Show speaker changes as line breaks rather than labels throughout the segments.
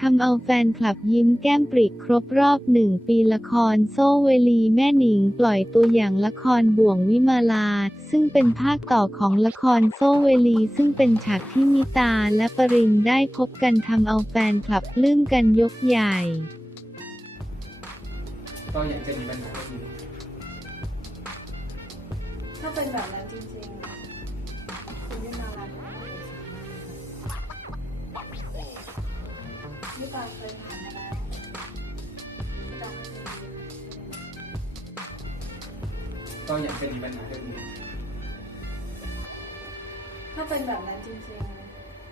ทำเอาแฟนคลับยิ้มแก้มปริครบรอบหนึ่งปีละครโซเวลีแม่หนิงปล่อยตัวอย่างละครบ่วงวิมาลา ซึ่งเป็นภาคต่อของละครโซเวลีซึ่งเป็นฉากที่มิตาและปรินได้พบกันทำเอาแฟนคลับลื้มกันยกใหญ่
ก็อยากจะมีปัญหาแบบนี้
ถ้าเป็นแบบนั้นจริงๆ ไม่ตามเคยผ่านมาแล้วไม่ตามเคย
ก็อยากจะมีปัญหาแบบนี้
ถ้าเป็นแบบนั้นจริง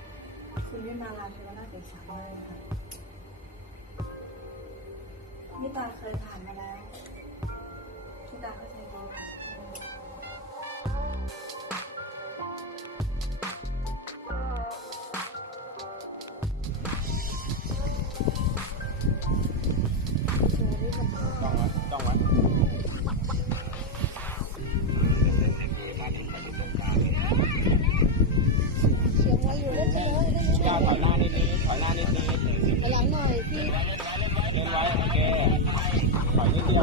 ๆ คุณไม่มาร้านคุณก็น่าเป็นสาวเลยค่ะไม่ตาเคยผ่านมาแล้วไม่ตาเข้าใจดีค่ะ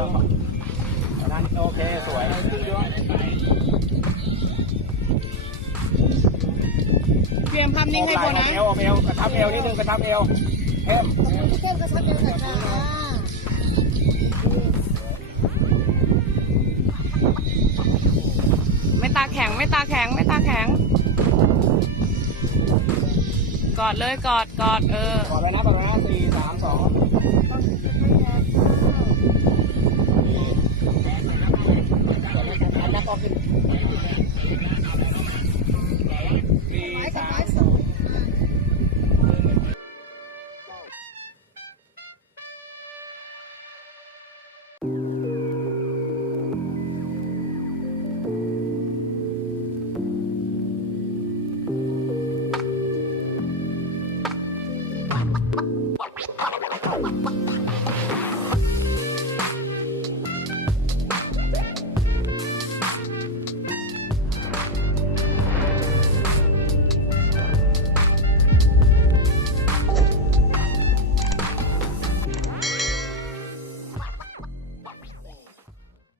นิดเดียวถอยหน้นโอเค สวย
เตรียมภาพนิ่งให้โบนะ
เอวเอวกระทับเอวนิดนึงกระทับเอวเอ็ม
พี่เทพกระชับเร็วหน่อยค่ะ
ไม่ตาแข็งไม่ตาแข็งไม่ตาแข็ง กอดเลยกอดกอดเออ
ก่อนไปนะก่อนไปนะสี่สามสอง What?